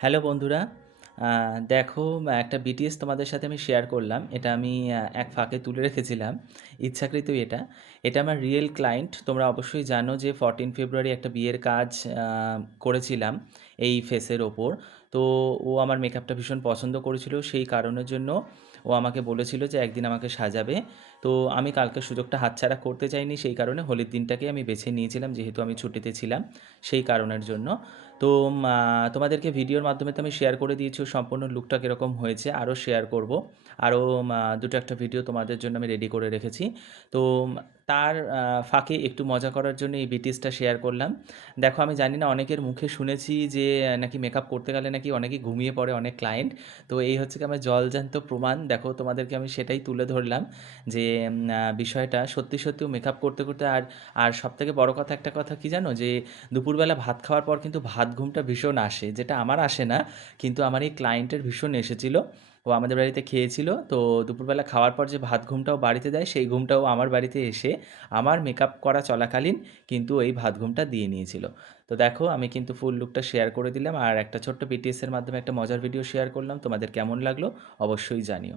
Hello বন্ধুরা, দেখো, একটা বিটিএস তোমাদের সাথে আমি শেয়ার করলাম। এটা আমি এক ফাঁকে তুলে রেখেছিলাম, ইচ্ছাকৃতই এটা। এটা আমার রিয়েল ক্লায়েন্ট। তোমরা অবশ্যই জানো যে 14 ফেব্রুয়ারি একটা বিয়ের কাজ করেছিলাম এই ফেসের ওপর। তো ও আমার মেকআপটা ভীষণ পছন্দ করেছিল, সেই কারণের জন্য ও আমাকে বলেছিল যে একদিন আমাকে সাজাবে। তো আমি কালকে সুযোগটা হাতছাড়া করতে চাইনি, সেই কারণে হোলির দিনটাকে আমি বেছে নিয়েছিলাম, যেহেতু আমি ছুটিতে ছিলাম সেই কারণের জন্য। তো তোমাদেরকে ভিডিওর মাধ্যমে তো আমি শেয়ার করে দিয়েছি ওর সম্পূর্ণ লুকটা কীরকম হয়েছে, আরও শেয়ার করব। আরও দুটো একটা ভিডিও তোমাদের জন্য আমি রেডি করে রেখেছি। তো তার ফাঁকে একটু মজা করার জন্য এই বিটিএসটা শেয়ার করলাম। দেখো, আমি জানি না, অনেকের মুখে শুনেছি যে নাকি মেকআপ করতে গেলে নাকি অনেকেই ঘুমিয়ে পড়ে অনেক ক্লায়েন্ট। তো এই হচ্ছে কি আমার জলজ্যান্ত প্রমাণ। দেখো, তোমাদেরকে আমি সেটাই তুলে ধরলাম যে বিষয়টা সত্যি সত্যিও মেকআপ করতে করতে আর আর সবথেকে বড় কথা, একটা কথা কি জানো, যে দুপুরবেলা ভাত খাওয়ার পর কিন্তু ভাত ঘুমটা ভীষণ আসে, যেটা আমার আসে না, কিন্তু আমার এই ক্লায়েন্টের ভীষণ এসেছিল। ও আমাদের বাড়িতে খেয়েছিল, তো দুপুরবেলা খাওয়ার পর যে ভাত ঘুমটাও বাড়িতে দেয়, সেই ঘুমটাও আমার বাড়িতে এসে আমার মেকআপ করা চলাকালীন কিন্তু এই ভাত ঘুমটা দিয়ে নিয়েছিল। তো দেখো, আমি কিন্তু ফুল লুকটা শেয়ার করে দিলাম, আর একটা ছোট্ট বিটিএসের মাধ্যমে একটা মজার ভিডিও শেয়ার করলাম। তোমাদের কেমন লাগলো অবশ্যই জানিও।